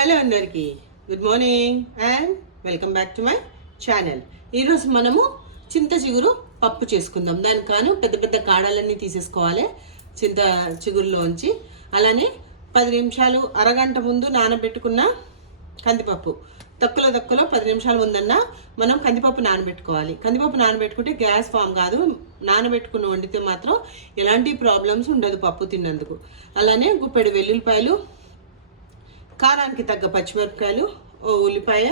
Hello అందరికీ good morning and welcome back to my channel. ఈరోజు మనము చింత చిగురు పప్పు చేసుకుందాం. దానికి కాను పెద్ద పెద్ద కాడలన్నీ తీసేసుకోవాలి చింత చిగురులోంచి. అలానే 10 నిమిషాలు అరగంట ముందు నానబెట్టుకున్న కందిపప్పు, తక్కువలో 10 నిమిషాల ముందన్నా మనం కందిపప్పు నానబెట్టుకోవాలి. కందిపప్పు నానబెట్టుకుంటే గ్యాస్ ఫామ్ కాదు. నానబెట్టుకుని వండితే మాత్రం ఎలాంటి ప్రాబ్లమ్స్ ఉండదు పప్పు తిన్నందుకు. అలానే గుప్పెడు వెల్లుల్లిపాయలు, కారానికి తగ్గ పచ్చిమిరపకాయలు, ఉల్లిపాయ,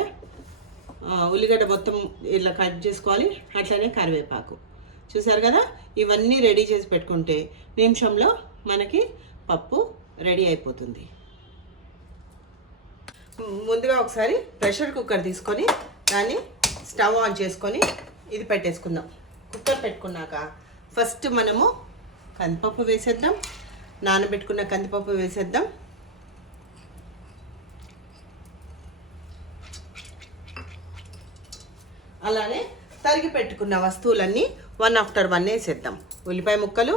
ఉల్లిగడ్డ మొత్తం ఇలా కట్ చేసుకోవాలి. అట్లనే కరివేపాకు. చూసారు కదా, ఇవన్నీ రెడీ చేసి పెట్టుకుంటే నిమిషంలో మనకి పప్పు రెడీ అయిపోతుంది. ముందుగా ఒకసారి ప్రెషర్ కుక్కర్ తీసుకొని దాన్ని స్టవ్ ఆన్ చేసుకొని ఇది పెట్టేసుకుందాం. కుక్కర్ పెట్టుకున్నాక ఫస్ట్ మనము కందిపప్పు వేసేద్దాం. నానబెట్టుకున్న కందిపప్పు వేసేద్దాం. అలానే తరిగి పెట్టుకున్న వస్తువులన్నీ 1 ఆఫ్టర్ 1 వేసేద్దాం. ఉల్లిపాయ ముక్కలు,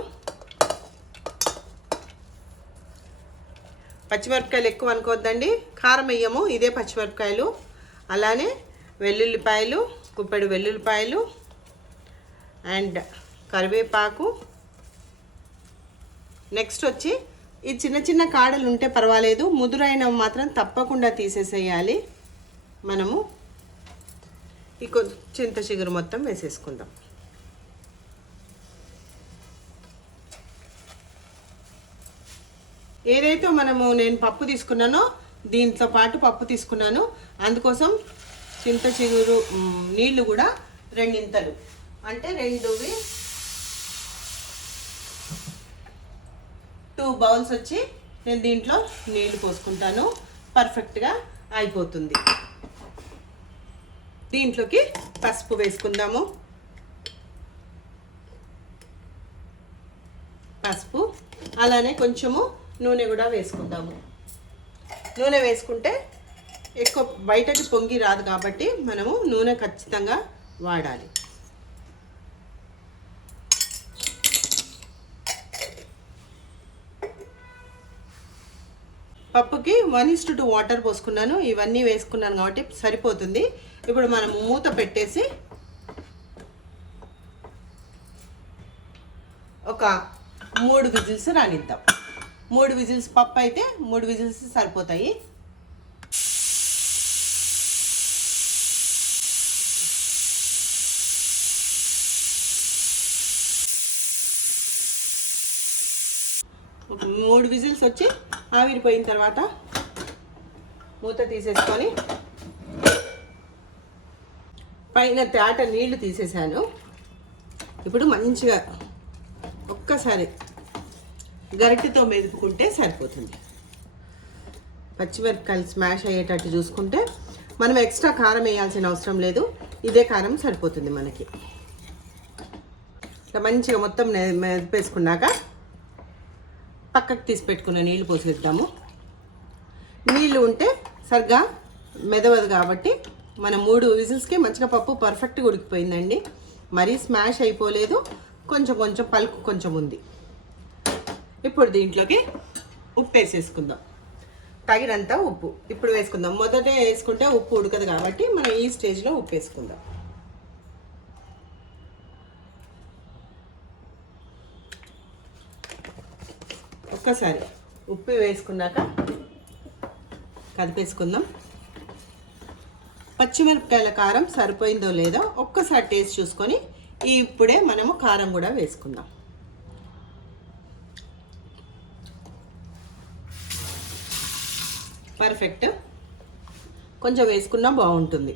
పచ్చిమిరపకాయలు ఎక్కువ అనుకోవద్దండి, కారం వేయము, ఇదే పచ్చిమిరపకాయలు. అలానే వెల్లుల్లిపాయలు, గుప్పెడు వెల్లుల్లిపాయలు అండ్ కరివేపాకు. నెక్స్ట్ వచ్చి ఈ చిన్న చిన్న కాడలు ఉంటే పర్వాలేదు, ముదురైనవి మాత్రం తప్పకుండా తీసేసేయాలి. మనము ఈ చింత చిగురు మొత్తం వేసేసుకుందాం. ఏదైతే నేను పప్పు తీసుకున్నానో దీంతో పాటు పప్పు తీసుకున్నాను. అందుకోసం చింత చిగురు నీళ్లు కూడా 2 ఇంతలు, అంటే 2 బౌల్స్ వచ్చి నేను దీంట్లో నీళ్లు పోసుకుంటాను. పర్ఫెక్ట్గా అయిపోతుంది. దీంట్లోకి పసుపు వేసుకుందాము. పసుపు, అలానే కొంచెము నూనె కూడా వేసుకుందాము. నూనె వేసుకుంటే ఎక్కువ బయటకి పొంగి రాదు కాబట్టి మనము నూనె ఖచ్చితంగా వాడాలి. పప్పుకి 1:2 వాటర్ పోసుకున్నాను. ఇవన్నీ వేసుకున్నాను కాబట్టి సరిపోతుంది. ఇప్పుడు మనం మూత పెట్టేసి ఒక 3 విజిల్స్ రానిద్దాం. 3 విజిల్స్, పప్పు అయితే 3 విజిల్స్ సరిపోతాయి. ఒక 3 విజిల్స్ వచ్చి ఆవిరిపోయిన తర్వాత మూత తీసేసుకొని పైన తేట నీళ్లు తీసేసాను. ఇప్పుడు మంచిగా ఒక్కసారి గరిటెతో మెదుపుకుంటే సరిపోతుంది. పచ్చిమిరపకాయలు స్మాష్ అయ్యేటట్టు చూసుకుంటే మనం ఎక్స్ట్రా కారం వేయాల్సిన అవసరం లేదు. ఇదే కారం సరిపోతుంది మనకి. ఇట్లా మంచిగా మొత్తం మెదిపేసుకున్నాక పక్కకు తీసి పెట్టుకున్న నీళ్లు పోసేద్దాము. నీళ్ళు ఉంటే సరిగ్గా మెదవదు కాబట్టి మనం 3 విజిల్స్కి మంచిగా పప్పు పర్ఫెక్ట్గా ఉడికిపోయిందండి. మరీ స్మాష్ అయిపోలేదు, కొంచెం పలుకు కొంచెం ఉంది. ఇప్పుడు దీంట్లోకి ఉప్పు వేసేసుకుందాం. తగినంత ఉప్పు ఇప్పుడు వేసుకుందాం. మొదటే వేసుకుంటే ఉప్పు ఉడకదు కాబట్టి మనం ఈ స్టేజ్లో ఉప్పు వేసుకుందాం. ఒక్కసారి ఉప్పు వేసుకున్నాక కదిపేసుకుందాం. పచ్చిమిరపకాయల కారం సరిపోయిందో లేదో ఒక్కసారి టేస్ట్ చూసుకొని ఇప్పుడే మనము కారం కూడా వేసుకుందాం. పర్ఫెక్ట్. కొంచెం వేసుకున్నా బాగుంటుంది.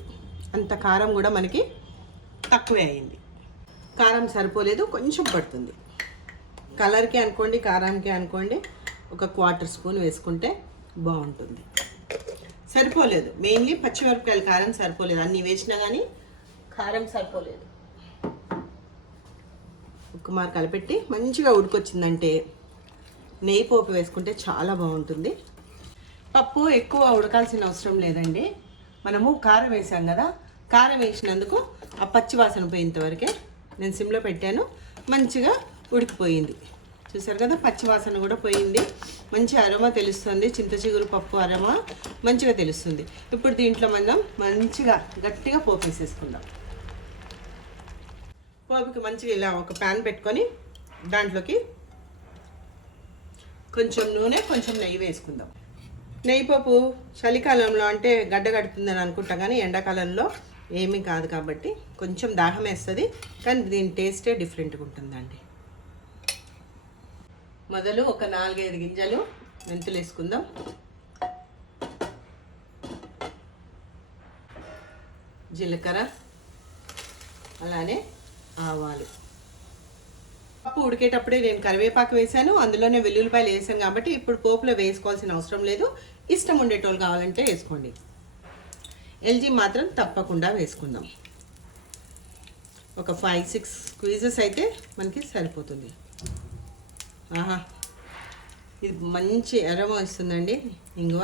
అంత కారం కూడా మనకి తక్కువే అయింది. కారం సరిపోలేదు, కొంచెం పడుతుంది. కలర్కి అనుకోండి, కారానికి అనుకోండి, ఒక 1/4 స్పూన్ వేసుకుంటే బాగుంటుంది. సరిపోలేదు, మెయిన్లీ పచ్చిమిరపకాయల కారం సరిపోలేదు. అన్నీ వేసినా కానీ కారం సరిపోలేదు. ఉక్కుమారు కలిపెట్టి మంచిగా ఉడికొచ్చిందంటే నెయ్యి పోపు వేసుకుంటే చాలా బాగుంటుంది. పప్పు ఎక్కువ ఉడకాల్సిన అవసరం లేదండి. మనము కారం వేసాం కదా, కారం వేసినందుకు ఆ పచ్చి వాసన పోయేంత వరకే నేను సిమ్లో పెట్టాను. మంచిగా ఉడికిపోయింది. చూసారు కదా, పచ్చి వాసన కూడా పోయింది. మంచి అరోమా తెలుస్తుంది, చింత చిగురు పప్పు అరోమా మంచిగా తెలుస్తుంది. ఇప్పుడు దీంట్లో మనం మంచిగా గట్టిగా పోపు వేసేసుకుందాం. పోపుకి మంచిగా ఇలా ఒక ప్యాన్ పెట్టుకొని దాంట్లోకి కొంచెం నూనె, కొంచెం నెయ్యి వేసుకుందాం. నెయ్యి పోపు చలికాలంలో అంటే గడ్డ కడుతుందని అనుకుంటా, కానీ ఎండాకాలంలో ఏమీ కాదు కాబట్టి కొంచెం దాహం వేస్తుంది, కానీ దీని టేస్టే డిఫరెంట్గా ఉంటుందండి. మొదలు ఒక 4-5 గింజలు మెంతులు వేసుకుందాం. జీలకర్ర, అలానే ఆవాలు. పప్పు ఉడికేటప్పుడే నేను కరివేపాకు వేసాను, అందులోనే వెల్లుల్లిపాయలు వేసాను కాబట్టి ఇప్పుడు పోపులో వేసుకోవాల్సిన అవసరం లేదు. ఇష్టం ఉండేటోళ్ళు కావాలంటే వేసుకోండి. ఎల్జీ మాత్రం తప్పకుండా వేసుకుందాం. ఒక 5-6 స్క్వీజెస్ అయితే మనకి సరిపోతుంది. ఆహా, ఇది మంచి అరోమా ఇస్తుందండి ఇంగువ.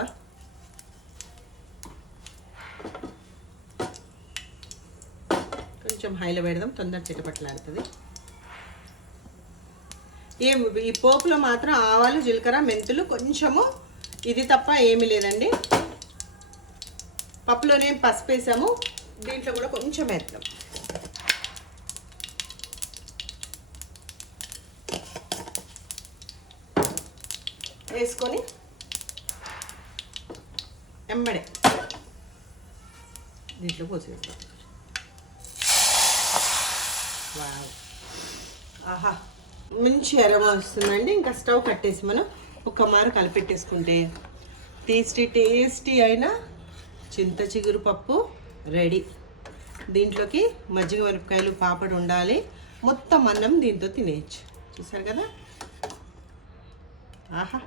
కొంచెం హైలో పెడదాం, తొందర చిటపట్లాడుతుంది. ఈ పోపులో మాత్రం ఆవాలు, జీలకర్ర, మెంతులు కొంచెము, ఇది తప్ప ఏమీ లేదండి. పప్పులోనే పసుపు వేసాము, దీంట్లో కూడా కొంచెం వేద్దాం. వేసుకొని ఎమ్మడే దీంట్లో పోసేస్తాం. వావ్, ఆహా, మంచి అరోమా వస్తుందండి. ఇంకా స్టవ్ కట్టేసి మనం ఒక మారు కలిపెట్టేసుకుంటే టేస్టీ అయిన చింత చిగురు పప్పు రెడీ. దీంట్లోకి మజ్జిగ మిరపకాయలు, పాపడు ఉండాలి. మొత్తం అన్నం దీంతో తినేయచ్చు. చూసారు కదా, ఆహా.